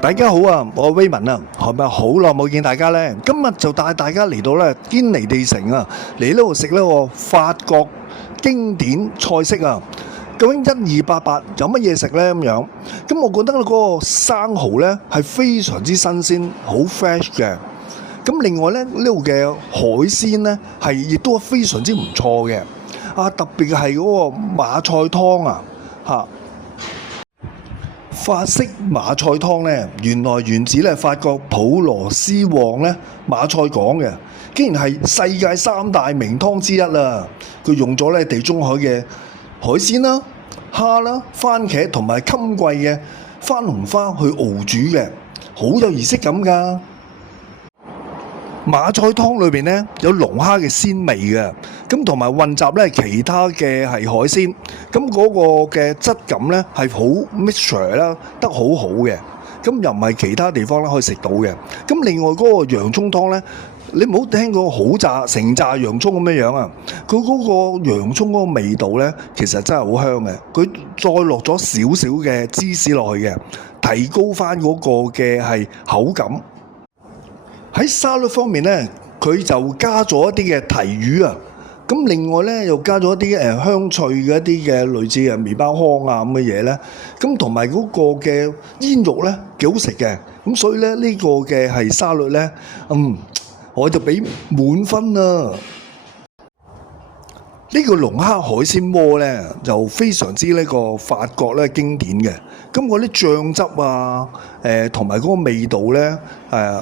大家好啊，我係威文啊，係咪好耐冇見大家呢？今日就帶大家嚟到咧堅尼地城啊，嚟呢度食呢個法國經典菜式啊。究竟1288有乜嘢食呢？咁樣，咁我覺得嗰個生蠔呢係非常之新鮮，好 fresh 嘅。咁另外呢，呢度嘅海鮮呢係亦都非常之唔錯嘅。啊，特別係嗰個馬賽湯啊，嚇！法式馬賽湯呢，原來源自咧法國普羅斯旺咧馬賽港嘅，竟然係世界3大名湯之一啦。佢用咗咧地中海嘅海鮮啦、蝦啦、番茄同埋襟桂嘅番紅花去熬煮嘅，好有儀式感㗎。馬賽湯裏邊咧有龍蝦嘅鮮味嘅，咁同埋混雜咧其他嘅係海鮮，咁嗰個嘅質感咧係好 mixture 啦，得好好嘅，咁又唔係其他地方咧可以食到嘅。咁另外嗰個洋葱湯咧，你唔好聽過好炸成炸洋葱咁樣樣啊，佢嗰個洋葱嗰個味道咧，其實真係好香嘅，佢再落咗少少嘅芝士落去嘅，提高翻嗰個嘅係口感。喺沙律方面咧，佢就加咗一啲嘅提魚啊，咁另外咧又加咗一啲香脆嘅一啲嘅類似麵包糠啊咁嘅嘢咧，咁同埋嗰個嘅煙肉咧幾好食嘅，咁所以咧呢個嘅係沙律咧，我就俾滿分啦。呢個龍蝦海鮮鍋咧就非常之呢個法國咧經典嘅，咁嗰啲醬汁啊，同埋嗰個味道咧，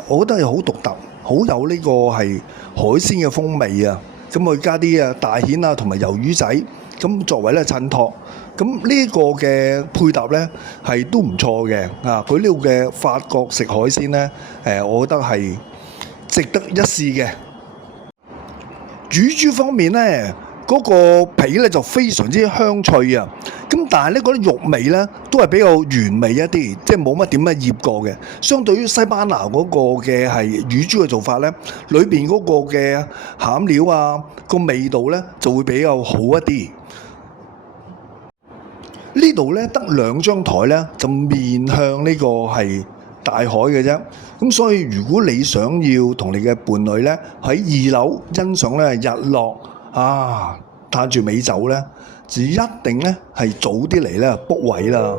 我覺得係好獨特，好有呢個係海鮮嘅風味啊！咁佢加啲大蜆啊同埋魷魚仔，咁作為咧襯托，咁呢個嘅配搭咧係都唔錯嘅啊！佢呢度嘅法國食海鮮咧，我覺得係值得一試嘅。乳豬方面咧，嗰個皮咧就非常之香脆啊！咁但係咧嗰啲肉味咧都係比較原味一啲，即係冇乜點樣醃過嘅。相對於西班牙嗰個嘅係乳豬嘅做法咧，裏邊嗰個嘅餡料啊個味道咧就會比較好一啲。呢度咧得2張台咧就面向呢個係大海嘅啫，咁所以如果你想要同你嘅伴侶咧喺2樓欣賞咧日落啊，嘆住美酒咧，就一定咧係早啲嚟咧 book 位啦。